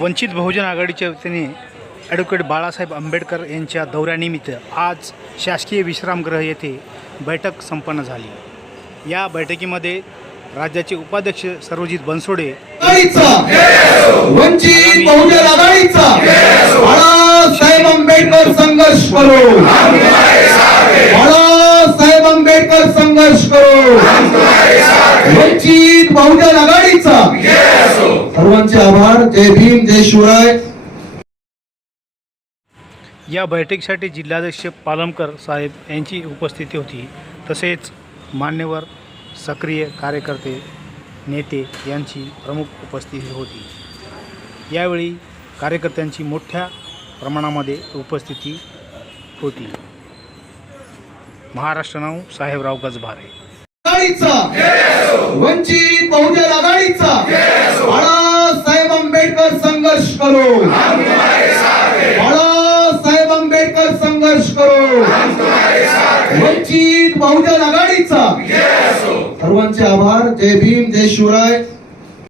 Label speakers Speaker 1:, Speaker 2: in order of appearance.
Speaker 1: वंचित बहुजन आघाडीच्या वतीने ॲडव्होकेट बाळासाहेब आंबेडकर यांच्या दौऱ्यानिमित्त आज शासकीय विश्रामगृह येथे बैठक संपन्न झाली. या बैठकीमध्ये राज्याचे उपाध्यक्ष सर्वजित बनसोडे
Speaker 2: वंचित बहुजन आघाडीचा. बाळासाहेब आंबेडकर संघर्ष करो. बाळासाहेब आंबेडकर संघर्ष करो. वंचित बहुजन आघाडीचा. सर्वांचे आभार. जय भीम जय शिवराय.
Speaker 1: या बैठकीसाठी जिल्हाध्यक्ष पालमकर साहेब यांची उपस्थिती होती. तसेच मान्यवर सक्रिय कार्यकर्ते नेते यांची प्रमुख उपस्थिती होती. यावेळी कार्यकर्त्यांची मोठ्या प्रमाणामध्ये उपस्थिती होती. महाराष्ट्र नाव साहेबराव गजभारे.
Speaker 2: वंचित बहुजन आघाडीचा बाळासाहेब आंबेडकर संघर्ष करो बाळासाहेब आंबेडकर संघर्ष करो वंचित बहुजन आघाडीचा सर्वांचे आभार. जय भीम जय शिवराय.